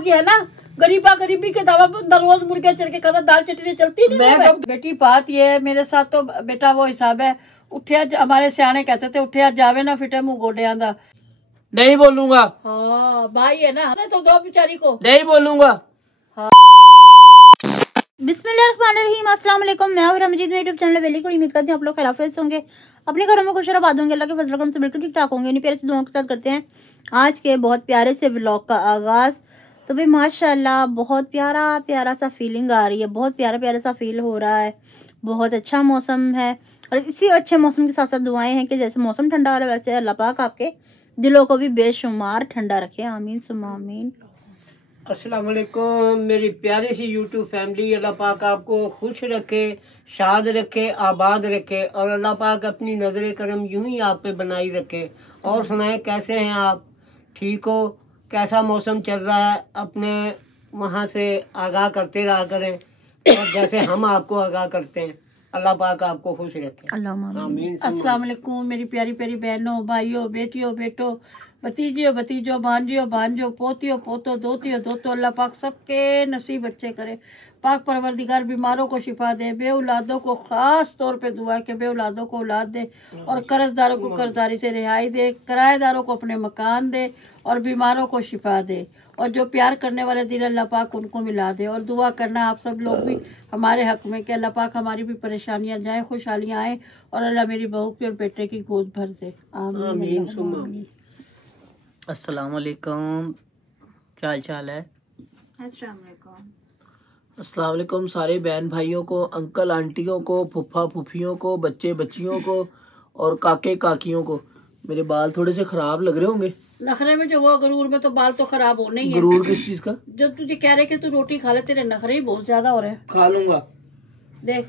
होगी है ना। गरीबा गरीबी के दवा बंदा रोज मुर्गे चल के खाता, दाल चटनी चलती नहीं। मैं बेटी बात ये है, मेरे साथ तो बेटा वो हिसाब है, उठिया हमारे सियाने कहते थे उठिया जावे ना फिटे मुंह गोडियां दा। नहीं बोलूंगा। हाँ भाई है ना, तो दो बेचारी को नहीं बोलूंगा। बिस्मिल्लाहिर्रहमानिर्रहीम, अस्सलाम वालेकुम। मैं और रमजीत, मेरे यूट्यूब चैनल वेली को उम्मीद करती हूँ आप लोग खैरियत से होंगे, अपने घरों में खुश और आबाद होंगे, अल्लाह के फजल करम से बिल्कुल ठीक ठाक होंगे। इन्हीं प्यारे से दुआओं के साथ करते हैं आज के बहुत प्यारे से व्लॉग का आगाज़। तो भाई माशाल्लाह बहुत प्यारा प्यारा सा फीलिंग आ रही है, बहुत प्यारा प्यारा सा फील हो रहा है, बहुत अच्छा मौसम है। और इसी अच्छे मौसम के साथ साथ दुआएं हैं कि जैसे मौसम ठंडा हो रहा है वैसे अल्लाह पाक आपके दिलों को भी बेशुमार ठंडा रखे, आमीन सुम्मा आमीन। अस्सलाम वालेकुम मेरी प्यारी सी यूट्यूब फैमिली, अल्लाह पाक आपको खुश रखे, शाद रखे, आबाद रखे और अल्लाह पाक अपनी नजर करम यूं ही आप पे बनाई रखे। और सुनाए कैसे हैं आप, ठीक हो? कैसा मौसम चल रहा है? अपने वहाँ से आगाह करते रहा करें और जैसे हम आपको आगाह करते हैं। अल्लाह पाक आपको खुश रखे, आमीन। अस्सलाम वालेकुम मेरी प्यारी प्यारी बहनों, भाइयों, बेटियों, बेटों, भतीजियों, भतीजों, भांजियों, भांजों, पोतियों, पोतों, दोतियों, दोतों, अल्लाह पाक सबके नसीब अच्छे करे। पाक परवरदिगार बीमारों को शिफा दे, बे औलादों को ख़ास तौर पे दुआ है कि बे औलादों को औलाद दे और कर्जदारों को कर्जदारी से रिहाई दे, किराएदारों को अपने मकान दे और बीमारों को शिफा दे। और जो प्यार करने वाले दिल अल्लाह पाक उनको मिला दे। और दुआ करना आप सब लोग भी हमारे हक में कि अल्लाह पाक हमारी भी परेशानियां जाए, खुशहालियाँ आए और अल्लाह मेरी बहू की और बेटे की गोद भर दे, आमीन। अस्सलाम वालेकुम, क्या हाल चाल है? अस्सलाम वालेकुम सारे बहन भाइयों को, अंकल आंटियों को, फुफ्फा फुफियों को, बच्चे बच्चियों को और काके काकियों को। मेरे बाल थोड़े से खराब लग रहे होंगे। नखरे में जो हुआ गरूर में तो बाल तो खराब होने ही है। गरूर किस चीज का? जब तुझे कह रहे कि तू रोटी खा ले, तेरे नखरे ही बहुत ज्यादा हो रहे हैं। खा लूंगा। देख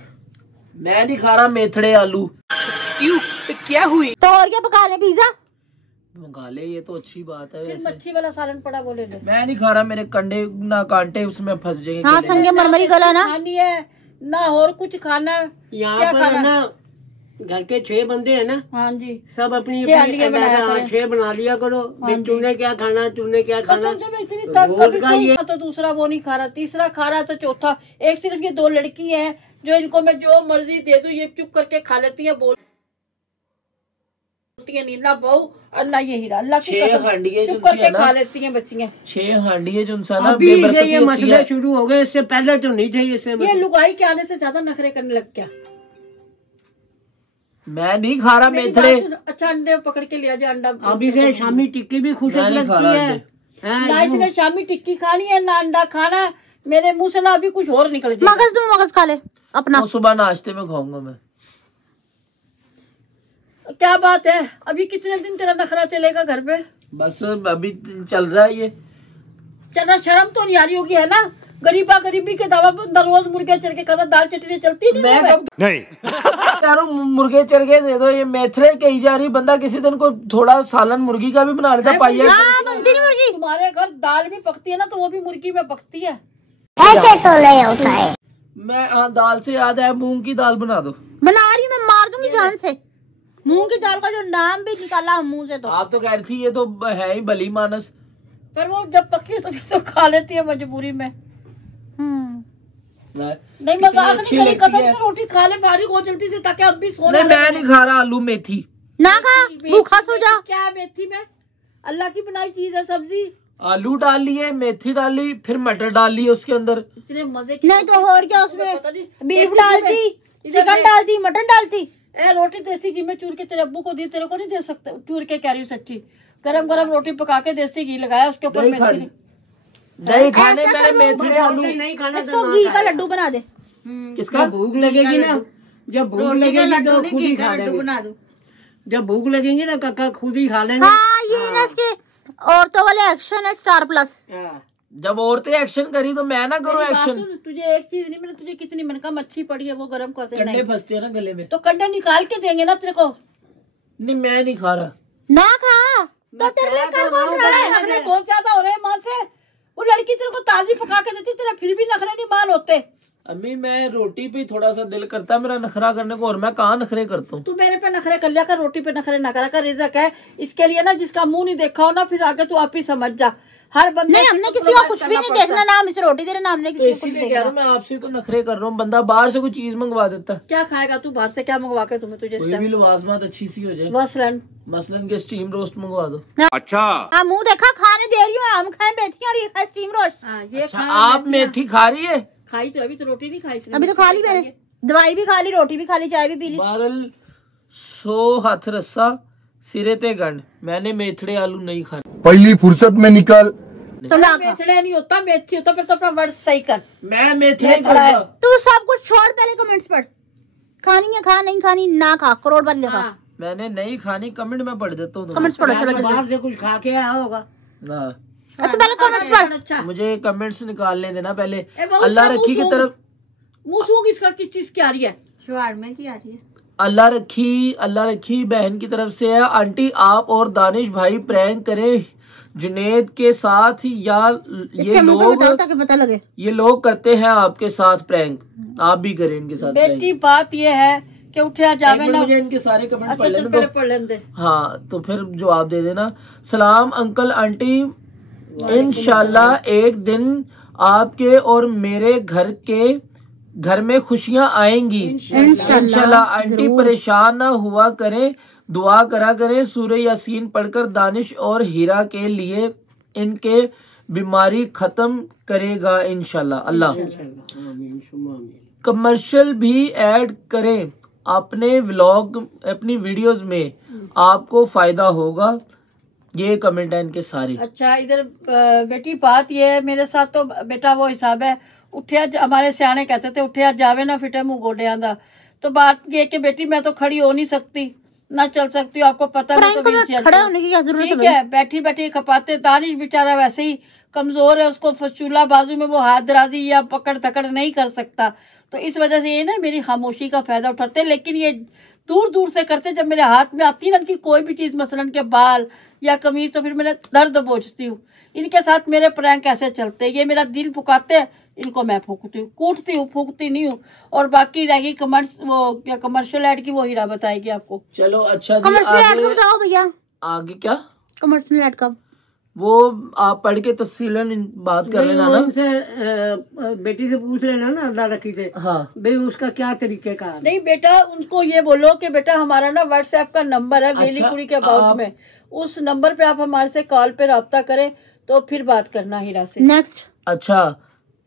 मैं नहीं खा रहा मेथड़े आलू। क्यों? तो क्या हुई? तो और क्या पका ले, पिज्जा मंगा ले, ये तो अच्छी बात है। वैसे मच्छी वाला सालन पड़ा बोले ले। मैं नहीं खा रहा, मेरे कंडे ना कांटे उसमें फंस जाएंगे। हाँ संगे मरमरी गला ना खानी है ना और कुछ खाना। यहाँ पर है ना घर के 6 बंदे हैं ना। हाँ जी, सब अपनी 6 हांडियां बनाया करें। 6 बना लिया करो। तूने क्या खाना, तूने क्या खाना। इतनी रोज का ये तो दूसरा वो नहीं खा रहा, तीसरा खा रहा तो चौथा। एक सिर्फ ये 2 लड़की हैं जो इनको मैं जो मर्जी दे दूं ये चुप करके खा लेती है, बोलती है नहीं ना बहू और ना ये हीरा। अल्लाह की कसम चुप करके खा लेती हैं बच्चियां। 6 हांडिये जो इंसान अभी से ये मसले शुरू हो गए, इससे पहले तो नहीं थे। इससे ये लुगाई के आने से ज्यादा नखरे करने लग गया। मैं नहीं खा रहा मेथड़े। अच्छा अंडे पकड़ के लिया जाए, अंडा। अभी से शामी टिक्की भी खुश लगती है। ना इसने शामी टिक्की खानी है ना अंडा खाना। मेरे मुंह से ना अभी कुछ और निकल जाए। मगज तुम मगज खा ले अपना। वो सुबह नाश्ते में खाऊंगा मैं। क्या बात है, अभी कितने दिन तेरा नखरा चलेगा घर पे? बस अभी चल रहा है ये। चलना शर्म तो नहीं आ रही होगी है ना। गरीबा गरीबी के दवा बंदा रोज मुर्गे चल के खाता, दाल चटनी चलती नहीं। यारो मुर्गे चरगे दे दो, ये मेथरे कही जा रही। बंदा किसी दिन को थोड़ा सालन मुर्गी का भी बना लेता। पाइया तुम्हारे घर दाल भी पकती है ना, तो वो भी मुर्गी में पकती है। ऐसे तो नहीं होता है। मैं दाल से याद है, मूंग की दाल बना दो। बना रही, मैं मार दूंगी जान से। मूंग की दाल का जो नाम भी निकाला मुंह से। तो आप तो कह रही थी ये तो है ही भली मानस, पर वो जब पकी है तो फिर तो खा लेती है मजबूरी में। नहीं मजाक नहीं करी, कसम से रोटी खा ले भारी हो जल्दी से, ताकि अब भी सोना। मैं नहीं खा रहा आलू मेथी। ना खा, भूखा सो जा। क्या है मेथी में? अल्लाह की बनाई चीज है सब्जी। आलू डाल लिए, मेथी डाली, फिर मटर डाल लिए उसके अंदर। इतने मजे की नहीं तो और क्या, उसमें बीफ डालती, चिकन डालती, मटन डालती। ए रोटी देसी घी में चूर के तेरे अब्बू को दी, तेरे को नहीं दे सकते? चूर के कह रही हूँ सच्ची, गरम गरम रोटी पका के देसी घी लगाया उसके ऊपर मेथी। नहीं खाने मैंने मेथी आलू नहीं खाना। इसको घी का लड्डू बना दे। किसका? भूख लगेगी ना, जब भूख लगेगी तो खुद ही खा लेंगे। बना दो। जब भूख लगेगी ना काका खुद ही खा लेंगे। हाँ ये ना इसके औरतों वाले एक्शन है स्टार प्लस। जब औरतें एक्शन करी तो मैं ना करूँ एक्शन। तुझे एक चीज नहीं, मैंने तुझे कितनी मन का मच्छी पड़ी है वो गरम कर देना। कंडे फंसते हैं ना गले में, तो कंडे निकाल के देंगे ना तेरे को। नहीं मैं नहीं खा रहा। ना खा तो तेरे लिए कर कौन रहा है? नखरे कौन ज्यादा हो रहे हैं माँ से? वो लड़की तेरे को ताजी पका के देती, तेरा फिर भी नखरे नहीं मान होते। अम्मी मैं रोटी पे थोड़ा सा दिल करता है मेरा नखरा करने को, और मैं कहाँ नखरे करता हूँ। तू मेरे पे नखरे कर लिया कर, रोटी पे नखरे ना करा कर। रिज़्क है इसके लिए ना, जिसका मुंह नहीं देखा हो ना फिर आगे तू आप ही समझ जा। हर बंदे नहीं, हमने किसी का कुछ भी नहीं देखना, ना हम इसे रोटी दे रहे, ना हमने तो किसी को कुछ इसीलिए कह रहा हूँ देखना। मैं आपसे तो नखरे कर रहा हूँ, बंदा बाहर से कोई चीज मंगवा देता, क्या खाएगा तू बाहर से? क्या मंगवा के तुम्हें तुझे कोई भी लवाजमात अच्छी सी हो जाए, वसलन मसलन के स्टीम रोस्ट मंगवा दो। हाँ, मुंह देखा, खाने दे रही हूँ, हम खाए मेथी और ये खाए स्टीम रोस्ट। हाँ ये अच्छा, खा आप मेथी खा रही है? खाई तो अभी तो रोटी नहीं खाई इसने। अभी तो खा ली मैंने, दवाई भी खा ली, रोटी भी खा ली, चाय भी पी ली। बारल 100 हथ रस्सा सिरे ते गंढ, मैंने मेथड़े आलू नहीं खाने। पहली फुर्सत में निकल। तो ला खा। मेथड़े नहीं होता, मेथी होता। फिर तो अपना वर्ड सही कर। मैं मेथड़े मेथड़ा है। खाऊंगा। तू सब कुछ छोड़, पहले कमेंट्स पढ़। खानी है खा, नहीं खानी ना खा, करोड़ बार लिखा। हाँ। मैंने नहीं खानी, कमेंट में पढ़ देता हूँ कमेंट्स पढ़ो चलो बाहर जल्दी। से कुछ खा के आया होगा। हाँ, अच्छा पहले कमेंट्स पढ़। अच्छा मुझे कमेंट्स निकालने देना पहले। ए, वो अल्लाह उसका रखी की मुंह तरफ, मुंह सूंघ इसका किस चीज की आ रही है? शवारमा की आ रही है। अल्लाह रखी बहन की तरफ से है। आंटी आप और दानिश भाई प्रैंक करें जुनेद के साथ, या ये इसके मुंह पे लोग बताओ ताकि पता लगे। ये लोग करते हैं आपके साथ प्रैंक, आप भी करें इनके साथ बेटी प्रैंक। बात ये है कि उठे जावे ना। मुझे इनके सारे कमेंट अच्छा पढ़ चल लेने पहले दो। पढ़ लेने दे। हाँ तो फिर जवाब दे देना। सलाम अंकल आंटी, इंशाल्लाह एक दिन आपके और मेरे घर में खुशियां आएंगी इंशाल्लाह। आंटी जरूर। परेशान ना हुआ करें, दुआ करा करें। सूरह यासीन पढ़कर दानिश और हीरा के लिए इनके बीमारी खत्म करेगा इंशाल्लाह अल्लाह। आमीन सुम्मा आमीन। कमर्शियल भी ऐड करें अपने व्लॉग, अपनी वीडियोस में, आपको फायदा होगा। ये कमेंट है इनके सारे। अच्छा इधर बेटी बात ये है, मेरे साथ तो बेटा वो हिसाब है, उठिया हमारे सियाने कहते थे उठिया जावे ना फिटे मुंह गोडियां दा। तो बात ये कि बेटी मैं तो खड़ी हो नहीं सकती, ना चल सकती हूँ, आपको पता नहीं तो व्हीलचेयर खड़ा पे। होने की क्या जरूरत है ठीक भाई? है, बैठी बैठी खपाते। दानिश बेचारा वैसे ही कमजोर है, उसको चूल्हा बाजू में वो हाथ दराजी या पकड़ धकड़ नहीं कर सकता। तो इस वजह से ये ना मेरी खामोशी का फायदा उठाते हैं, लेकिन ये दूर दूर से करते। जब मेरे हाथ में आती है ना इनकी कोई भी चीज, मसलन के बाल या कमीज, तो फिर मैंने दर्द बोझती हूँ। इनके साथ मेरे प्रैंक ऐसे चलते हैं, ये मेरा दिल फुकाते हैं, इनको मैं फूकती हूँ, कूटती हूँ, फूकती नहीं हूँ। और बाकी रहेगी कमर्शियल ऐड की, वो हीरा बताएगी आपको। चलो अच्छा जी, कमर्शियल ऐड आगे का बताओ भैया। आगे क्या कमर्शियल ऐड का वो आप पढ़ के तफसीलन बात कर लेना ना। उनसे बेटी से पूछ लेना ना अल्लाह रखी से, हाँ भाई उसका क्या तरीके का है। नहीं बेटा, उनको ये बोलो कि बेटा हमारा ना व्हाट्सएप का नंबर है वेली अच्छा, कुड़ी के अबाउट में, उस नंबर पे आप हमारे से कॉल पे रब्ता करें तो फिर बात करना हीरा से। नेक्स्ट। अच्छा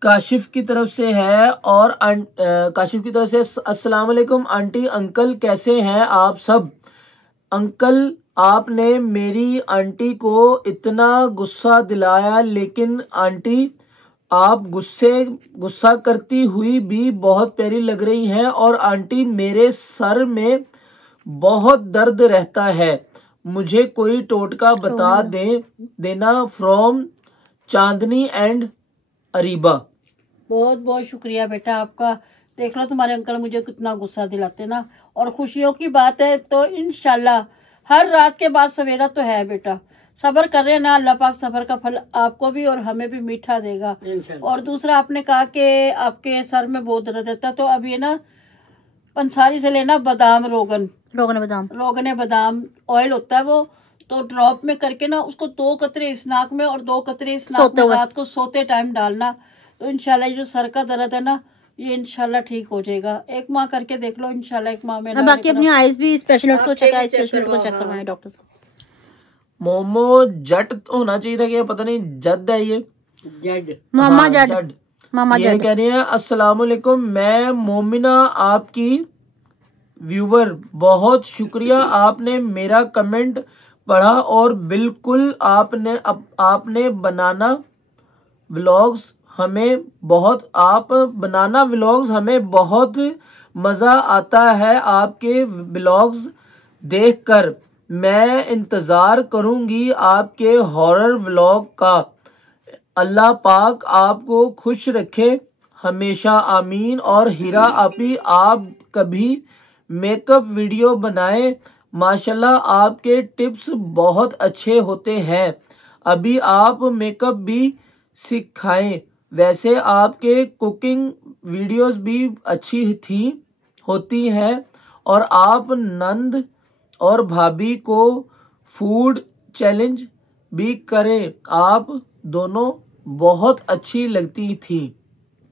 काशिफ की तरफ से है, और काशिफ की तरफ से अस्सलाम वालेकुम आंटी अंकल कैसे हैं आप सब। अंकल आपने मेरी आंटी को इतना गुस्सा दिलाया, लेकिन आंटी आप गुस्सा करती हुई भी बहुत प्यारी लग रही हैं। और आंटी मेरे सर में बहुत दर्द रहता है, मुझे कोई टोटका बता देना। From Chandni and Areeba. बहुत बहुत शुक्रिया बेटा आपका। देख लो तुम्हारे अंकल मुझे कितना गुस्सा दिलाते ना। और खुशियों की बात है तो इंशाल्लाह हर रात के बाद सवेरा तो है बेटा। सब्र कर रहे ना, अल्लाह पाक सब्र का फल आपको भी और हमें भी मीठा देगा। इंशाल्लाह। और दूसरा आपने कहा कि आपके सर में बहुत दर्द रहता, तो अब ये ना पंसारी से लेना बादाम रोगन बादाम ऑयल होता है वो, तो ड्रॉप में करके ना उसको 2 कतरे इस नाक में और 2 कतरे इस नाक सोते में हुए। रात को सोते टाइम डालना। तो इंशाल्लाह ये जो सर का दर्द है ना, ये इंशाल्लाह ठीक हो जाएगा। 1 माह करके देख लो, इंशाल्लाह 1 माह में अब बाकी अपनी आईज भी स्पेशलिस्ट को आप चेक भी चेक स्पेशलिस्ट को चेक करवाओ, करवाएं डॉक्टर से। मोमो जट होना चाहिए था, कि पता नहीं जद है ये। जड मामा हाँ, जड मामा ये जड। कह रही है अस्सलाम वालेकुम, मैं मोमिना आपकी व्यूवर, बहुत शुक्रिया आपने मेरा कमेंट पढ़ा। और बिल्कुल आपने बनाना व्लॉग्स हमें बहुत मज़ा आता है आपके व्लॉग्स देखकर। मैं इंतज़ार करूंगी आपके हॉरर व्लॉग का। अल्लाह पाक आपको खुश रखे हमेशा, आमीन। और हीरा आपी आप कभी मेकअप वीडियो बनाए, माशाल्लाह आपके टिप्स बहुत अच्छे होते हैं, अभी आप मेकअप भी सिखाएं। वैसे आपके कुकिंग वीडियोस भी अच्छी होती हैं। और आप नंद और भाभी को फूड चैलेंज भी करें। आप दोनों बहुत अच्छी लगती थी।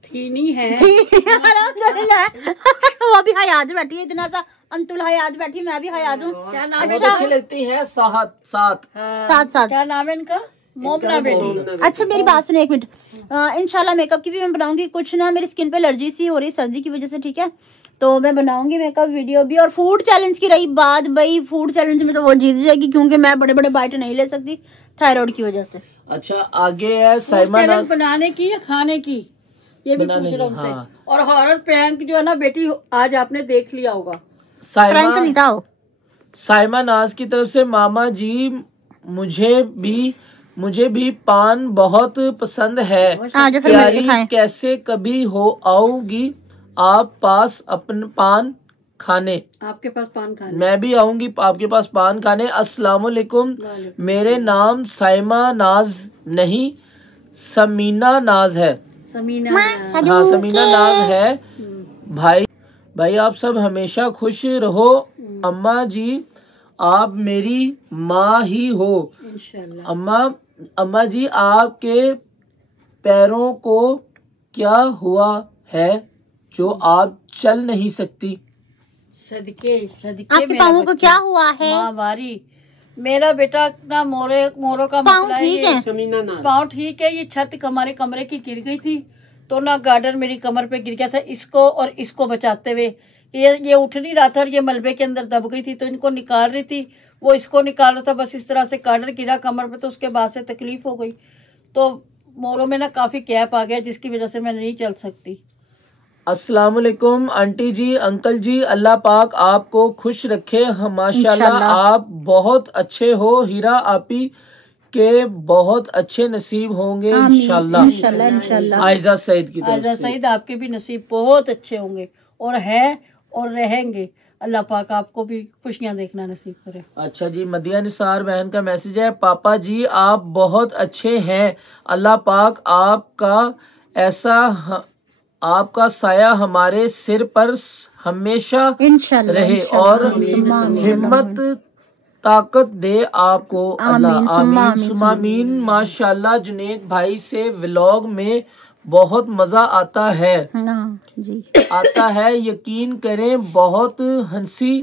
थी नहीं है। अल्हम्दुलिल्लाह। वो भी हयात बैठी है, इतना सा अंतुल हयात बैठी, मैं भी हयात हूँ। क्या नाम है बहुत अच्छा। अच्छी लगती है। साथ साथ हाँ, साथ साथ। क्या नाम है इनका? मोमना बेटी। अच्छा मेरी बात सुनो एक मिनट। इंशाल्लाह मेकअप की भी मैं बनाऊंगी। कुछ ना मेरी स्किन पे एलर्जी सी हो रही है सर्दी की वजह से, ठीक है, तो मैं बनाऊंगी मेकअप वीडियो भी। और फूड चैलेंज की रही बात, भाई फूड चैलेंज में तो वो जीत जाएगी, क्योंकि मैं बड़े बड़े बाइट नहीं ले सकती थायराइड की वजह से। अच्छा आगे है साइमा चैलेंज नाज। बनाने की या खाने की, ये भी बनाने पूछ रहा की, हूँ उनसे। हाँ। और हॉरर प्रैंक जो है ना बेटी, आज आपने देख लिया होगा। फ्रेंक नहीं था वो। साइमा नाज की तरफ से, मामा जी मुझे भी पान बहुत पसंद है। हाँ जो फिर मिलके प्यारी खाएं। कैसे कभी हो आऊंगी आप पास अपन पान खाने। आपके पास पान खाने। मैं भी आऊंगी आपके पास पान खाने। अस्सलाम वालेकुम। वालेकुम मेरे नाम साइमा नाज नहीं समीना नाज है। समीना। हाँ समीना नाज है। हम्म, भाई आप सब हमेशा खुश रहो। अम्मा जी आप मेरी माँ ही हो। इंशाल्लाह। अम्मा जी आपके पैरों को क्या हुआ है जो आप चल नहीं सकती। सदके सदके आपके मेरा पाँवों को बच्चा। क्या हुआ है? माँ बारी। मेरा बेटा ना मोरों का पाँव मसला है ठीक ये। है? समीना नाज। पाँव ठीक है। ये छत हमारे कमरे की गिर गई थी, तो ना गार्डन मेरी कमर पे गिर गया था। इसको और इसको बचाते हुए ये उठ नहीं रहा था और ये मलबे के अंदर दब गई थी, तो इनको निकाल रही थी, वो इसको निकाल रहा था। बस इस तरह से गार्डन गिरा कमर पे, तो उसके बाद से तकलीफ हो गई। तो मोरों में ना काफी गैप आ गया, जिसकी वजह से मैं नहीं चल सकती। अस्सलाम वालेकुम आंटी जी अंकल जी, अल्लाह पाक आपको खुश रखे। माशाल्लाह इंशाल्लाह। आप बहुत अच्छे हो। हीरा आपी के बहुत अच्छे नसीब होंगे आमीन, इंशाल्लाह। इंशाल्लाह इंशाल्लाह। आयजा सईद की आजा तरफ से। सईद आपके भी नसीब बहुत अच्छे होंगे और है और रहेंगे। अल्लाह पाक आपको भी खुशियां देखना नसीब करे। अच्छा जी, मदिया निसार बहन का मैसेज है, पापा जी आप बहुत अच्छे हैं। अल्लाह पाक आपका साया हमारे सिर पर हमेशा इंशाल्लाह रहे इंशाल्लाह। और सुम्मा आमीन, हिम्मत ताकत दे आपको अल्लाह। आमीन, सुम्मा आमीन आमीन, सुम्मा आमीन। माशाल्लाह जुनेद भाई से व्लॉग में बहुत मजा आता है। हाँ जी। यकीन करें बहुत हंसी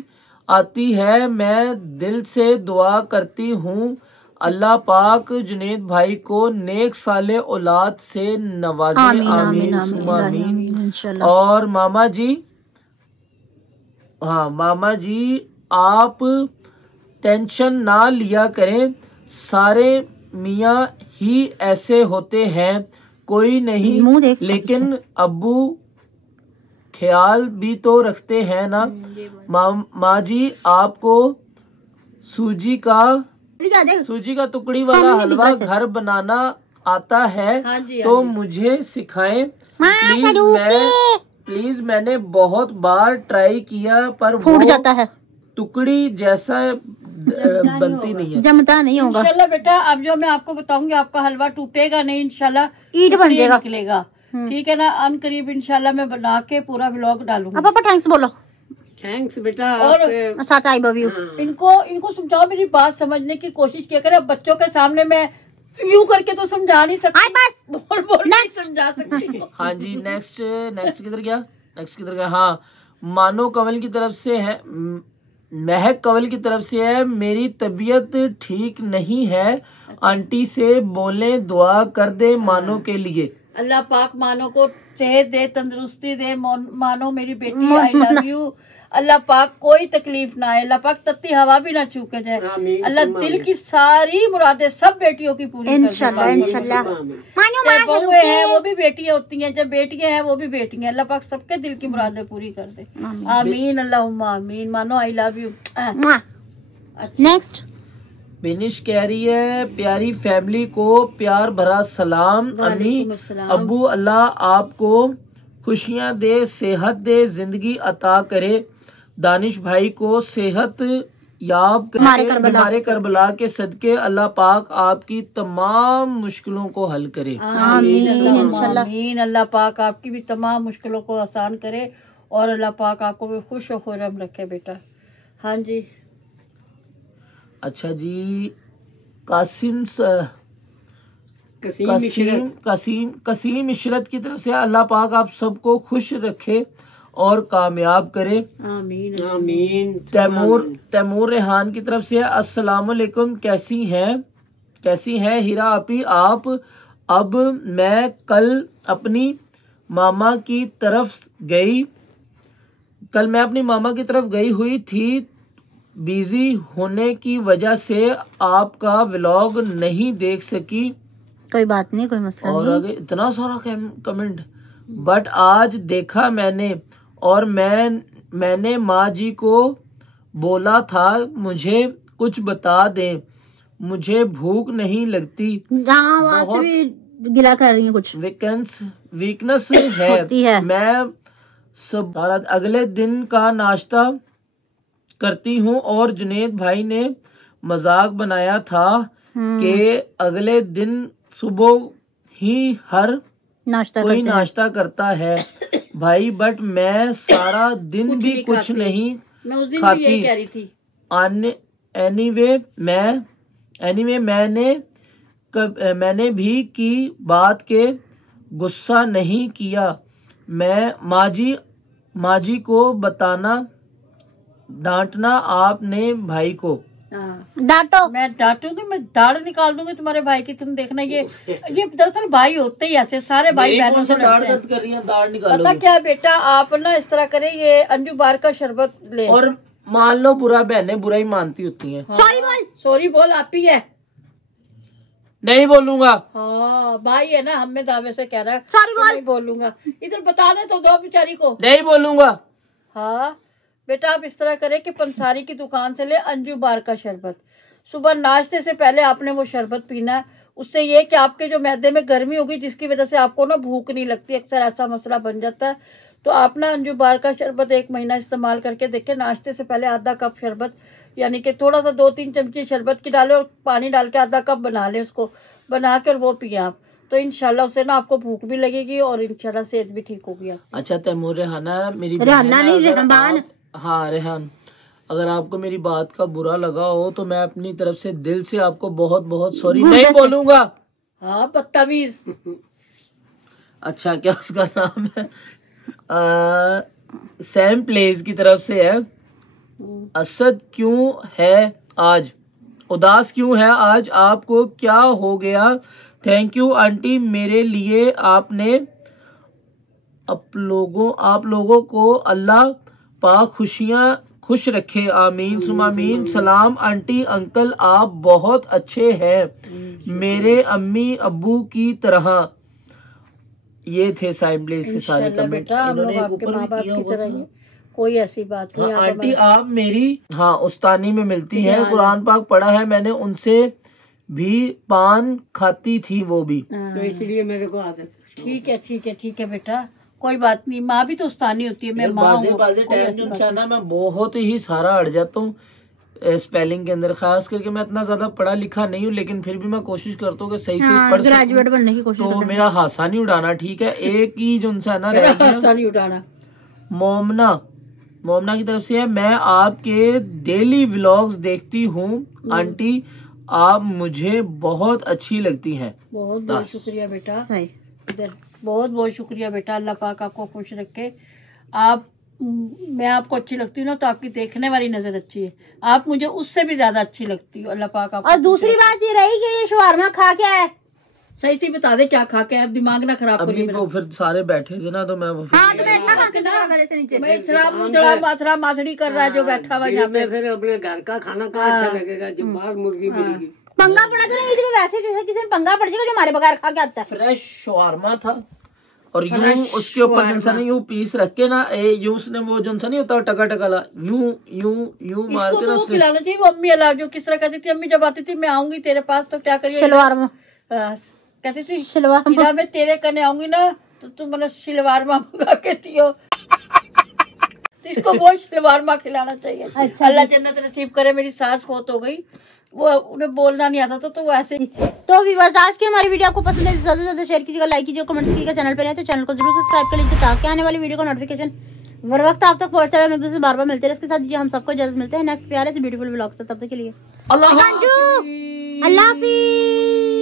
आती है। मैं दिल से दुआ करती हूँ अल्लाह पाक जुनेद भाई को नेक साले औलाद से नवाजे। आमीन आमीन आमीन आमीन सुम्मा आमीन आमीन। इंशाल्लाह। और मामा जी आप टेंशन ना लिया करें, सारे मियाँ ही ऐसे होते हैं, कोई नहीं। मुंह देख लेकिन अब्बू ख्याल भी तो रखते हैं ना। माँ जी आपको सूजी का टुकड़ी वाला सामने हलवा दिखा घर बनाना आता है हाँ जी, तो हाँ जी। मुझे सिखाएं प्लीज। मैंने बहुत बार ट्राई किया पर वो फूट जाता है, टुकड़ी जैसा बनती नहीं है। जमता नहीं होगा। इंशाल्लाह बेटा, अब जो मैं आपको बताऊंगी आपका हलवा टूटेगा नहीं, इंशाल्लाह ईंट बन जाएगा। निकलेगा। ठीक है ना, अन करीब इंशाल्लाह मैं बना के पूरा व्लॉग डालूंगी। अब पापा थैंक्स बोलो। थैंक्स बेटा। और आपके- साथ आई लव यू। इनको समझाओ, मेरी बात समझने की कोशिश किया करें। बच्चों के सामने मैं यूं करके तो समझा नहीं सकती, बोल नहीं समझा सकती। हाँ जी, नेक्स्ट किधर गया? हाँ, मानो कंवल की तरफ से है, महक कंवल की तरफ से है, मेरी तबीयत ठीक नहीं है, आंटी से बोले दुआ कर दे मानो के लिए। अल्लाह पाक मानो को सेहत दे, तंदुरुस्ती दे। मानो मेरी बेटी, आई लव यू। अल्लाह पाक कोई तकलीफ ना आए, अल्लाह पाक तत्ती हवा भी ना चूके जाए। आमीन, अल्लाह सुम्मा दिल आमीन। की सारी मुरादें सब बेटियों की पूरी कर दे। इंशाल्लाह इंशाल्लाह। चाहे बहुएं हैं वो भी बेटियां होती हैं, जब बेटियां हैं वो भी बेटियां। अल्लाह पाक सबके दिल की मुरादें पूरी कर दे। आमीन अल्लाहुम्मा आमीन। मानो आई लव यू। नेक्स्ट बिनिश कह रही है, प्यारी फैमिली को प्यार भरा सलाम। अम्मी वालेकुम अस्सलाम। अब्बू अल्लाह आपको खुशियां दे, सेहत दे, जिंदगी अता करे। दानिश भाई को सेहत याब हमारे करे। करबला। हमारे करबला के सदके अल्लाह पाक आपकी तमाम मुश्किलों को हल करे। आमीन इंशाल्लाह। आमीन। अल्लाह पाक आपकी भी तमाम मुश्किलों को आसान करे और अल्लाह पाक आपको भी खुश और खुर्रम रखे बेटा। हाँ जी। अच्छा जी, कासिम कसीम इशरत की तरफ से अल्लाह पाक आप सबको खुश रखे और कामयाब करे। आमीन आमीन। तैमूर रेहान की तरफ से अस्सलाम वालेकुम, कैसी हैं हीरा आपी आप? अब मैं कल अपनी मामा की तरफ गई हुई थी, बिजी होने की वजह से आपका व्लॉग नहीं देख सकी। कोई बात नहीं, कोई मसला और नहीं। आगे इतना सारा कमेंट, बट आज देखा मैंने और मैंने माँ जी को बोला था मुझे कुछ बता दें, मुझे भूख नहीं लगती। हाँ, वहाँ से भी गिला कर रही है कुछ। वीकनेस है। मैं सब अगले दिन का नाश्ता करती हूँ और जुनेद भाई ने मजाक बनाया था कि अगले दिन सुबह ही हर कोई नाश्ता करता है भाई, बट मैं सारा दिन भी कुछ नहीं मैं उस दिन भी खाती। यही कह रही थी। एनीवे मैंने भी की बात के गुस्सा नहीं किया। मैं माँ जी को डांटना आपने भाई को। डांटो। मैं डांटूंगी, मैं दाढ़ निकाल दूंगी तुम्हारे भाई की। तुम देखना, ये दरअसल भाई होते ही ऐसे, सारे भाई बहनों से दाढ़ दर्द कर रही है, दाढ़ निकालो। पता क्या बेटा, आप ना इस तरह करें, ये अंजू बार का शरबत ले। और मान लो बुरा बहनें बुरा ही मानती होती हैं। सॉरी बोल आप ही है। नहीं बोलूंगा। हाँ भाई है ना, हमें दावे से कह रहा है सॉरी बोल। नहीं बोलूंगा। इधर बताने तो दो बेचारी को। नहीं बोलूंगा। हाँ बेटा, आप इस तरह करें कि पंसारी की दुकान से ले अंजू बार का शरबत। सुबह नाश्ते से पहले आपने वो शरबत पीना है। उससे ये कि आपके जो मैदे में गर्मी होगी, जिसकी वजह से आपको ना भूख नहीं लगती, अक्सर ऐसा मसला बन जाता है। तो आप ना अंजू बार का शरबत 1 महीना इस्तेमाल करके देखें। नाश्ते से पहले आधा कप शरबत, यानी कि थोड़ा सा 2-3 चमची शरबत की डालें और पानी डाल के आधा कप बना लें, उसको बना कर वो पिए आप। तो इंशाल्लाह उससे ना आपको भूख भी लगेगी और इंशाल्लाह सेहत भी ठीक होगी। अच्छा तैमूर रेहाना, मेरी रेहाना नहीं, रेहान। हाँ रेहान, अगर आपको मेरी बात का बुरा लगा हो तो मैं अपनी तरफ से दिल से आपको बहुत बहुत सॉरी। नहीं बोलूंगा। हाँ बदतमीज। अच्छा क्या उसका नाम है? सैम प्लेस की तरफ से है। असद क्यों है आज उदास, क्यों है आज, आपको क्या हो गया? थैंक यू आंटी, मेरे लिए आपने आप लोगों को अल्लाह पाक खुश रखे। आमीन सुम आमीन। सलाम आंटी अंकल, आप बहुत अच्छे हैं, मेरे अम्मी अब्बू की तरह। ये थे साइम प्लेस के सारे कमेंट। इन्होंने आपके माँ बाप की तरह ही, कोई ऐसी बात नहीं। हाँ, आंटी आप मेरी उस्तानी में मिलती हैं, कुरान पाक पढ़ा है मैंने, उनसे भी पान खाती थी वो भी, तो इसलिए मेरे को आदत। ठीक है बेटा, कोई बात नहीं। माँ भी तो उस्तानी होती है। मैं माँ हूँ। टाइम जो है ना, मैं बहुत ही सारा अड़ जाता हूँ स्पेलिंग के अंदर, खास करके मैं इतना ज्यादा पढ़ा लिखा नहीं हूँ, लेकिन फिर भी मैं कोशिश करता हूँ कि सही से पढ़ ग्रेजुएट बनने की कोशिश। तो मेरा हासा नहीं उड़ाना, ठीक है? एक ही जो है ना हासा नहीं उड़ाना। मोमना की तरफ से है, मैं आपके डेली व्लॉग्स देखती हूँ आंटी, आप मुझे बहुत अच्छी लगती हैं। बहुत बहुत शुक्रिया बेटा, इधर बहुत बहुत शुक्रिया बेटा। अल्लाह पाक आपको खुश रखे। मैं आपको अच्छी लगती हूँ ना, तो आपकी देखने वाली नजर अच्छी है। आप मुझे उससे भी ज्यादा अच्छी लगती हो। अल्लाह पाक आपको। और दूसरी बात ये रही कि ये शवारमा खा क्या है, सही से बता दे क्या खा के है, दिमाग ना खराब करिए मेरा। फिर सारे बैठे थे ना, तो मैं माथरा माथड़ी कर रहा है जो बैठा हुआ यहाँ पे। फिर अपने घर का खाना का अच्छा लगेगा जो बाहर मुर्गी मिलेगी। पंगा पड़ा था ना, इसमें वैसे जैसे किसी ने पंगा पड़ जाएगा जो हमारे बगैर खा के आता है। फ्रेश शवारमा था और यूं उसके ऊपर जो है यूं पीस रख के ना, यूं उसने वो जो नहीं होता टका टका यूं मार के ना उसको खिलाना चाहिए। वो अम्मी अल्लाह जो किस तरह कहती थी, अम्मी जब आती थी मैं आऊंगी तेरे पास तो क्या करिए, शलवारमा कहती थी शलवारमा, मैं तेरे कने आऊंगी ना तो तुम मैंने शलवारमा मंगा के दियो। तो इसको वो शलवारमा खिलाना चाहिए। अच्छा, अल्लाह जन्नत नसीब करे। मेरी सास बहुत हो गई, वो उन्हें बोलना नहीं आता था, तो वो ऐसे। तो व्यूअर्स, आज की हमारी वीडियो आपको पसंद है, ज्यादा से ज्यादा शेयर कीजिएगा, लाइक कीजिएगा, कमेंट्स कीजिएगा। चैनल पर है तो चैनल को जरूर सब्सक्राइब कर लीजिए ताकि आने वाली वीडियो का नोटिफिकेशन हर वक्त आप तक पहुंचता रहे। एक दूसरे से बार बार मिलते रहे। इसके साथ हम सबको इजाजत मिलते हैं नेक्स्ट प्यारे से ब्यूटीफुल व्लॉग से। तब तक के लिए अल्लाह हाफ़िज़। अल्लाह हाफिज।